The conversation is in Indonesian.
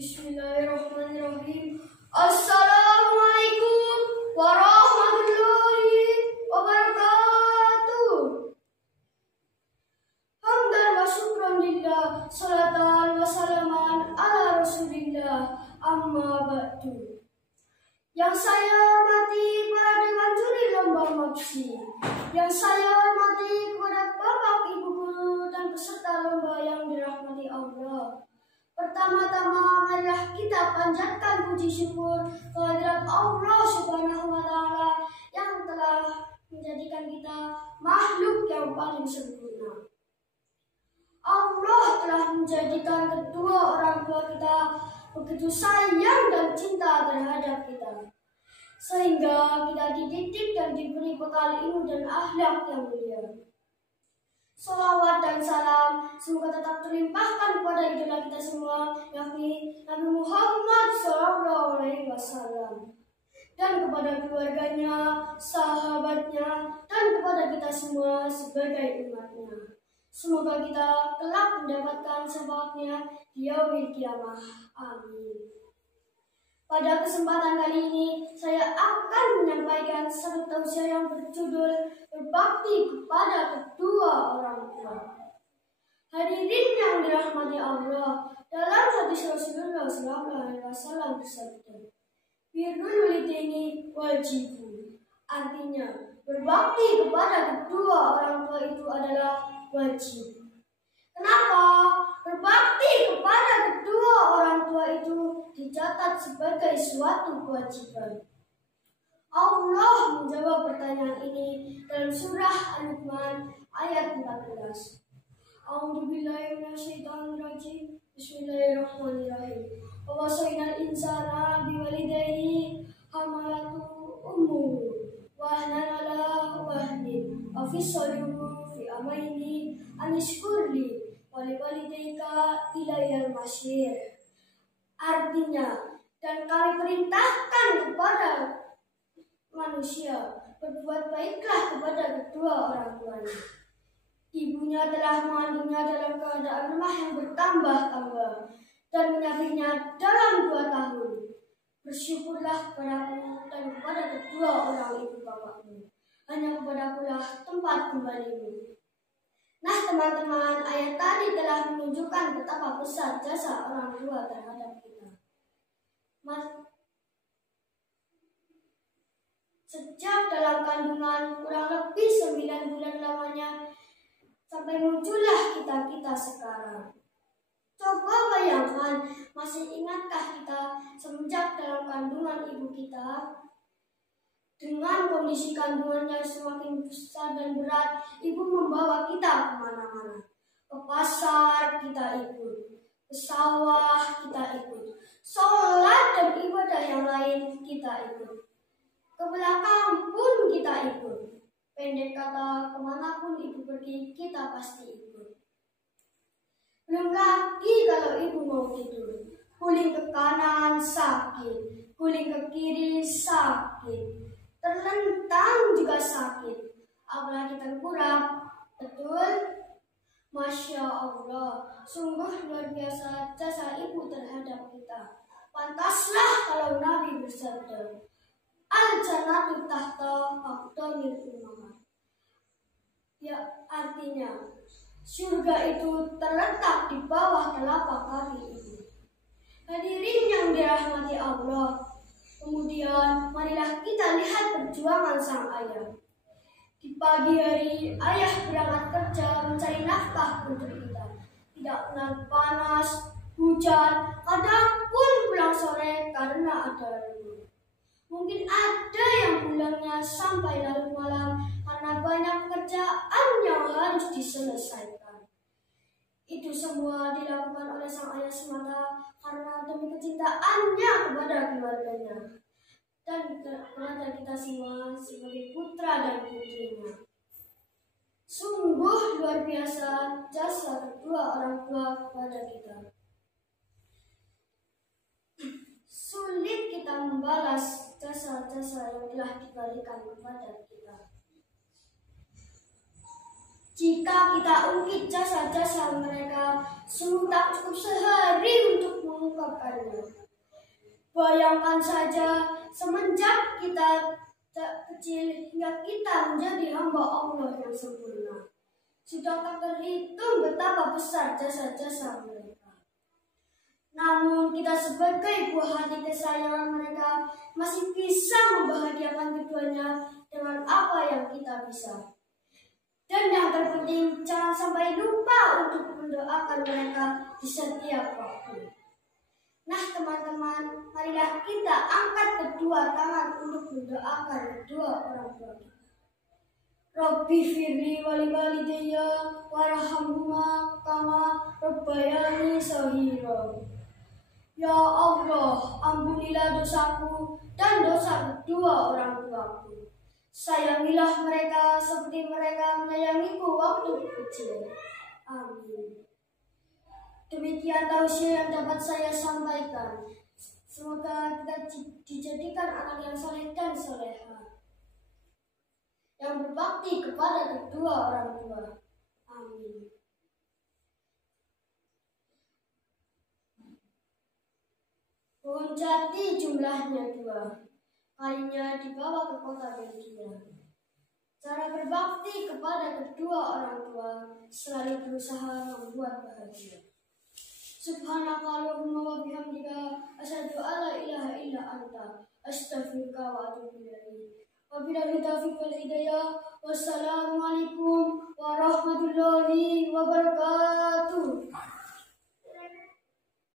Bismillahirrahmanirrahim. Assalamualaikum warahmatullahi wabarakatuh. Hamdan wa syukran lillah, salatan wa salaman ala rasulillah, amma ba'du. Yang saya hormati para dewan juri lomba MAPSI, yang saya hormati kepada bapak, ibu guru, dan peserta lomba yang dirahmati Allah. Pertama-tama marilah kita panjatkan puji syukur kehadirat Allah Subhanahu wa Ta'ala yang telah menjadikan kita makhluk yang paling sempurna. Allah telah menjadikan kedua orang tua kita begitu sayang dan cinta terhadap kita, sehingga kita dididik dan diberi bekal ilmu dan akhlak yang mulia. Salawat dan salam semoga tetap terlimpahkan kepada idola kita semua, yakni Nabi Muhammad SAW, dan kepada keluarganya, sahabatnya, dan kepada kita semua sebagai umatnya. Semoga kita kelak mendapatkan syafaatnya di yaumil qiyamah. Amin. Pada kesempatan kali ini, saya akan menyampaikan satu tausiah yang berjudul Berbakti kepada kedua orang tua. Hadirin yang dirahmati Allah, dalam hadis Rasulullah SAW bersabda, Birrul walidaini wajibun. Artinya, berbakti kepada kedua orang tua itu adalah wajib. Kenapa? Berbakti kepada kedua orang tua itu dicatat sebagai suatu kewajiban. Allah menjawab pertanyaan ini dalam surah Al-Luqman ayat 14. A'udzubillahi minasyaitonirrajim. Bismillahirrahmanirrahim. Wa wasainal insana biwalidayhi hamalatu ummuhu wahnan ala wahnin wa fisaluhu fi amaini anishkurli waliwalidayka ilayal masyir. Artinya, dan kami perintahkan kepada manusia berbuat baiklah kepada kedua orang tuanya. Ibunya telah mengandungnya dalam keadaan lemah yang bertambah-tambah dan menyapihnya dalam 2 tahun. Bersyukurlah kepadaku dan kepada kedua orang ibu bapakmu. Hanya kepadakulah tempat kembalimu. Nah teman-teman, ayat tadi telah menunjukkan betapa besar jasa orang tua terhadap kita. Sejak dalam kandungan kurang lebih 9 bulan lamanya sampai muncullah kita sekarang. Coba bayangkan, masih ingatkah kita semenjak dalam kandungan ibu kita? Dengan kondisi kandungannya semakin besar dan berat, ibu membawa kita kemana-mana. Ke pasar kita ikut, ke sawah kita ikut, sholat dan ibadah yang lain kita ikut. Ke belakang pun kita ikut. Pendek kata, kemanapun ibu pergi, kita pasti ikut. Belum lagi kalau ibu mau tidur, guling ke kanan sakit, guling ke kiri sakit, terlentang juga sakit, apalagi tengkurap. Betul? Masya Allah, sungguh luar biasa jasa ibu terhadap kita. Pantaslah kalau Nabi bersabda, Al-jannatu tahta aqdamil ummahat. Ya, artinya surga itu terletak di bawah telapak kaki ibu. Hadirin yang dirahmati Allah, kemudian marilah kita lihat perjuangan sang ayah. Di pagi hari, ayah berangkat kerja mencari nafkah untuk kita. Tidak kenal panas, hujan, kadang pun pulang sore karena ada lembu. Mungkin ada yang pulangnya sampai larut malam karena banyak pekerjaan yang harus diselesaikan. Itu semua dilakukan oleh sang ayah semata karena demi kecintaannya kepada keluarganya dan kepada kita semua sebagai putra dan putrinya. Sungguh luar biasa jasa kedua orang tua kepada kita. Sulit kita membalas jasa-jasa yang telah diberikan kepada kita. Jika kita ungkit jasa-jasa mereka, sungguh tak cukup sehari untuk mengungkap mendoakannya. Bayangkan saja, semenjak kita kecil hingga kita menjadi hamba Allah yang sempurna, sudah tak terhitung betapa besar jasa-jasa mereka. Namun kita sebagai buah hati kesayangan mereka masih bisa membahagiakan keduanya dengan apa yang kita bisa. Dan yang terpenting, jangan sampai lupa untuk mendoakan mereka di setiap waktu. Nah teman-teman, marilah kita angkat kedua tangan untuk mendoakan kedua orang tua kita. Rabbi firli wali walidayya warhamhuma kama rabbayani shaghira. Ya Allah, ampunilah dosaku dan dosa kedua orang tuaku. Sayangilah mereka seperti mereka menyayangiku waktu kecil. Amin. Demikian tausiah yang dapat saya sampaikan. Semoga kita dijadikan anak yang saleh dan soleha, yang berbakti kepada kedua orang tua. Amin. Pohon jati jumlahnya 2. Kalinya dibawa ke kota Belgia. Cara berbakti kepada kedua orang tua selalu berusaha membuat bahagia. Subhanakallahumma wa bihamdika asyhadu an la ilaha illa anta astaghfiruka wa atubu ilaik. Wabillahi taufiq wal hidayah. Wassalamualaikum warahmatullahi wabarakatuh.